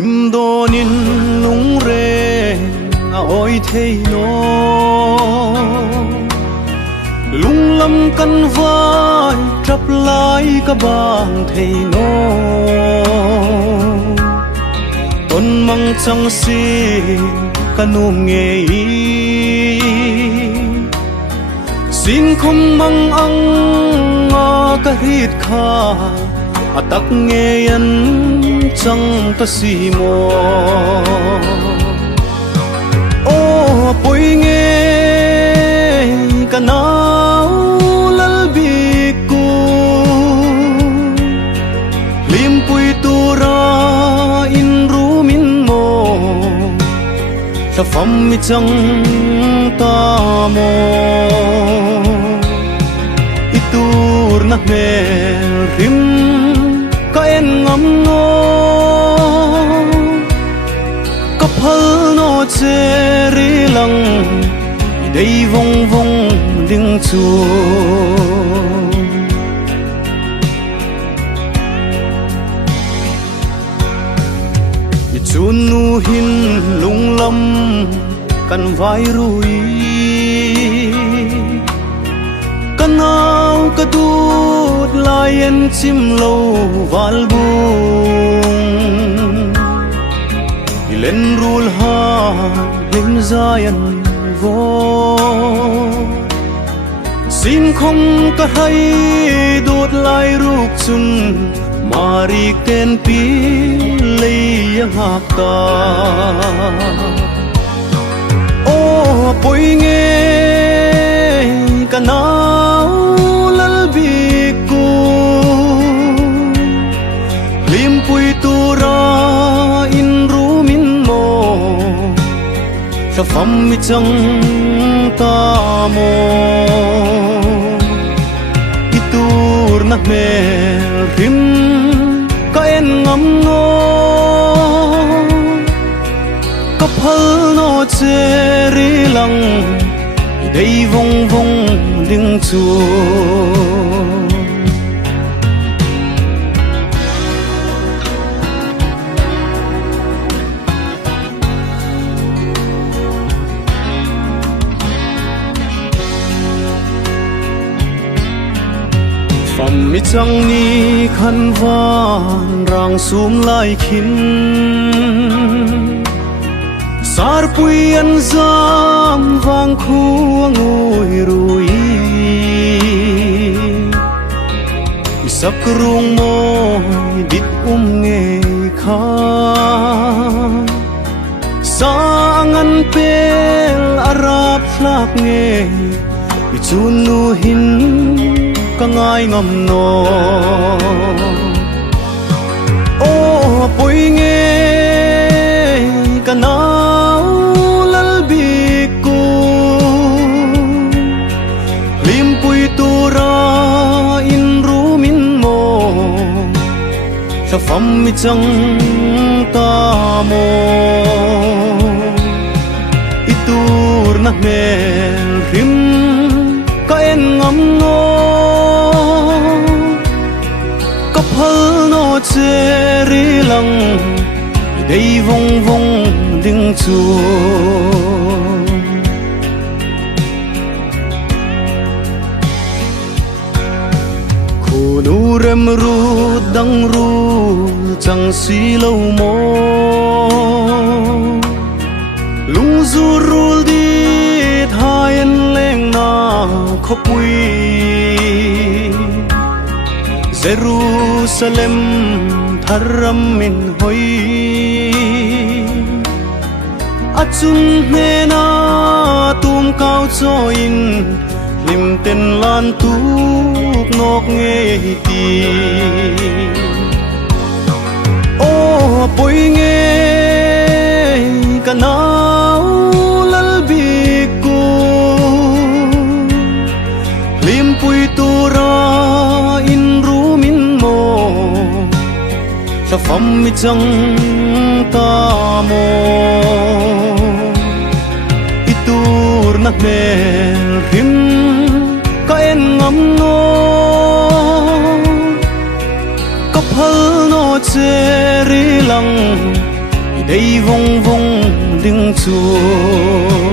rim donin lung re a oi thei no lung lam kan vai trap lai ka bang thei no ton mang chang si kanum nge sin khom mang ang nga ka hit kha atak nge yan chang ta si mo o poi nge kanau lal bi ku lim pui tu ra in ru min mo sa pham mi chang ta mo itur na me rim ka en ngam no ka phal no che ri lang dei vong vong ding chu i chun nu hin lung lam kan vai rui kanau ka dut layan chim lo wal bung ilen rul ha lim zayan vo sin không ka hay dut lai ruk chun mari ken pi lei yang hak ta o poi nge kanau lal bi ku lim pui tu ra in ru min mo sa pham mi chang ta mo itur na me rim ka en ngam no ka phal no che ri lang dei vong vong ding chu pham mi chang ni khan van rang sum lai khin sar pui an zam vang khu ngoi rui sak rung mo dit nge kha sangan pel arab flak nge chun nu hin ka ngai ngam no o poi nge kanau lal bi ku lim pui tu ra in ru min mo sa pham mi chang ta mo itur na me rim ka en ngam no ka phal no che ri lang dei vong vong ding chu khu nu rem ru dang ru chang si lo mo lung zu rul di thaien leng na kho pui Jerusalem tharam min hoi achun me na tum kau choin lim ten lan tu nok nge ti o poi nge kanau lal bi ku lim pui tu ra in ru min mo sa pham mi chang ta mo itur na me rim ka en ngam no ka phal no che ri lang đây vung vung đứng chùa